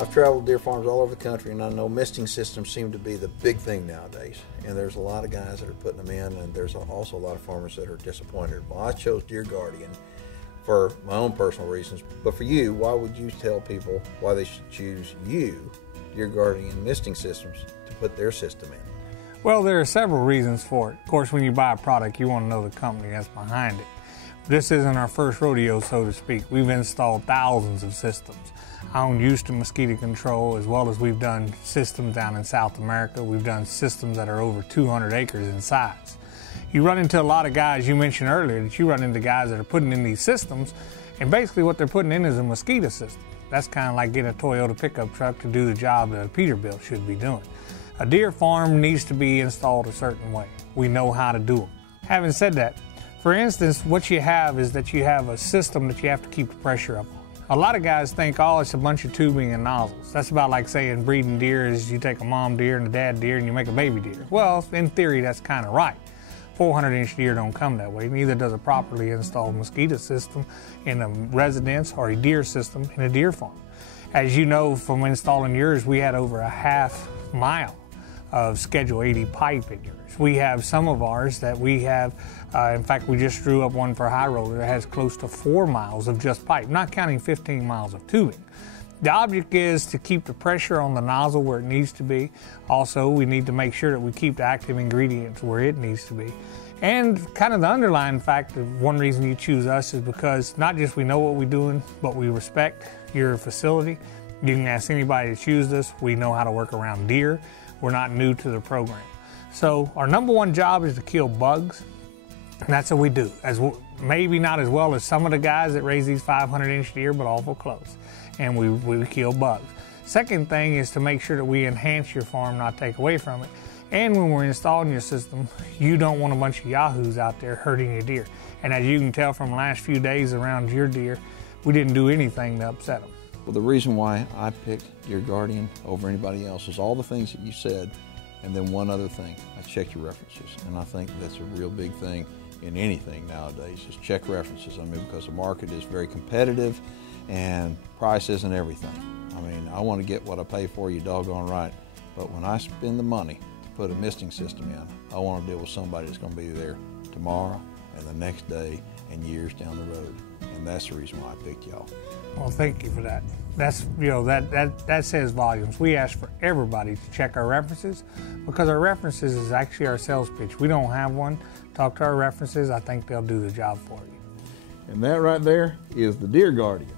I've traveled deer farms all over the country, and I know misting systems seem to be the big thing nowadays. And there's a lot of guys that are putting them in, and there's also a lot of farmers that are disappointed. Well, I chose Deer Guardian for my own personal reasons. But for you, why would you tell people why they should choose you, Deer Guardian Misting Systems, to put their system in? Well, there are several reasons for it. Of course, when you buy a product, you want to know the company that's behind it. This isn't our first rodeo, so to speak. We've installed thousands of systems. I'm used to mosquito control, as well as we've done systems down in South America. We've done systems that are over 200 acres in size. You run into a lot of guys, you mentioned earlier, that you run into guys that are putting in these systems, and basically what they're putting in is a mosquito system. That's kind of like getting a Toyota pickup truck to do the job that a Peterbilt should be doing. A deer farm needs to be installed a certain way. We know how to do them. Having said that, for instance, what you have is that you have a system that you have to keep the pressure up on. A lot of guys think, oh, it's a bunch of tubing and nozzles. That's about like saying breeding deer is you take a mom deer and a dad deer and you make a baby deer. Well, in theory, that's kind of right. 400-inch deer don't come that way. Neither does a properly installed mosquito system in a residence or a deer system in a deer farm. As you know from installing yours, we had over a half mile of Schedule 80 pipe in yours. We have some of ours that we have, in fact, we just drew up one for High Roller that has close to 4 miles of just pipe, not counting 15 miles of tubing. The object is to keep the pressure on the nozzle where it needs to be. Also, we need to make sure that we keep the active ingredients where it needs to be. And kind of the underlying fact of one reason you choose us is because not just we know what we're doing, but we respect your facility. You can ask anybody to choose us. We know how to work around deer. We're not new to the program. So our number one job is to kill bugs. And that's what we do. Maybe not as well as some of the guys that raise these 500-inch deer, but awful close. And we kill bugs. Second thing is to make sure that we enhance your farm, not take away from it. And when we're installing your system, you don't want a bunch of yahoos out there hurting your deer. And as you can tell from the last few days around your deer, we didn't do anything to upset them. Well, the reason why I picked Deer Guardian over anybody else is all the things that you said, and then one other thing, I checked your references. And I think that's a real big thing in anything nowadays, is check references. I mean, because the market is very competitive and price isn't everything. I mean, I want to get what I pay for, you doggone right. But when I spend the money to put a misting system in, I want to deal with somebody that's going to be there tomorrow and the next day and years down the road. And that's the reason why I picked y'all. Well, thank you for that. That's, that says volumes. We ask for everybody to check our references because our references is actually our sales pitch. We don't have one. Talk to our references. I think they'll do the job for you. And that right there is the Deer Guardian.